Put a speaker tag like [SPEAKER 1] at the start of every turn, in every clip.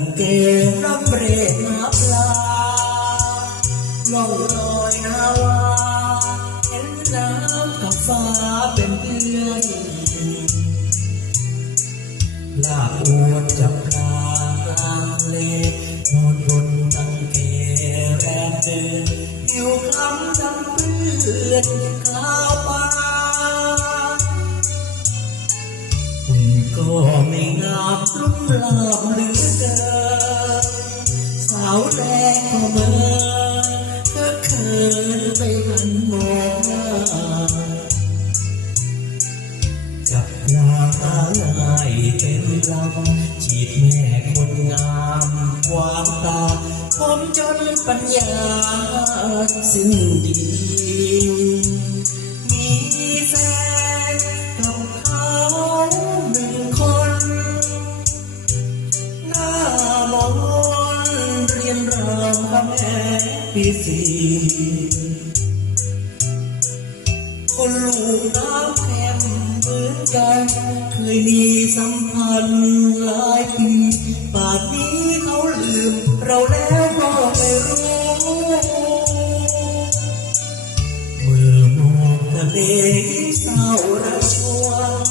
[SPEAKER 1] ตั้งเกรับเรศมาปลาล่องลอยนาวาเห็นน้ำกับฟ้าเป็นเพื่อนลากอวนจับปลากลางเลนอนบนตั้งเกแรมเดินผิวคล้ำดำเปื้อนขาวปาคุณก็ไม่งามรุ่มลามเหลือ เป็นลำจีบแม่คนงามควางตาผมจนปัญญาสิ้นดีมีแฟนกับเขาหนึ่งคนหน้ามนต์เรียนรามคำแหงปีสี่คนลูกน้ำแคมเหมือนกัน ยมีสัมพันธ์หลายปีป่านนี้เขาลืม เราแล้วก็ไม่รู้ เมื่อมองทะเลที่เศร้าระชวน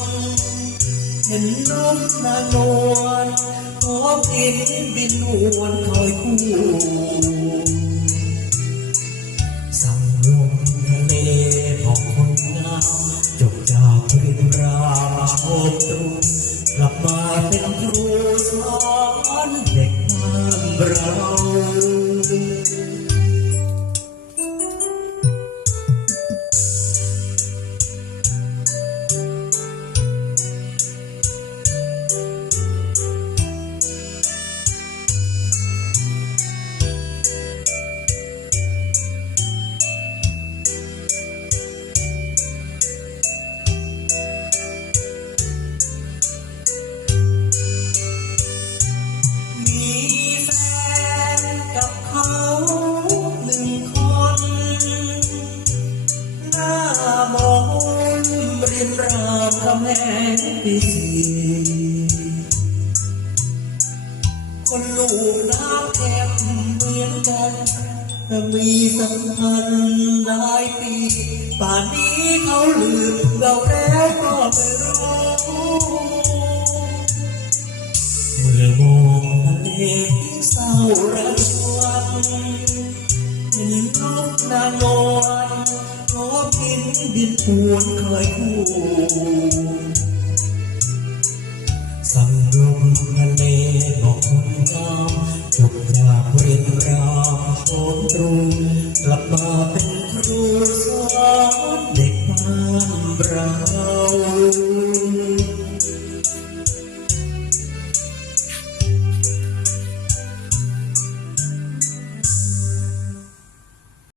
[SPEAKER 1] เห็นนกนานวลขอบินบินหวนคอยคู่ บ้ามคำแหงปีสีคนลูกน้ำแคมเหมือนกันมีสัมพันธ์หลายปี ป่านนี้เขาลืมเราแล้วก็ไม่รู้เมื่อมองทะเลเศร้าระชวนเห็นนกนางน ดินปูนเคยคู่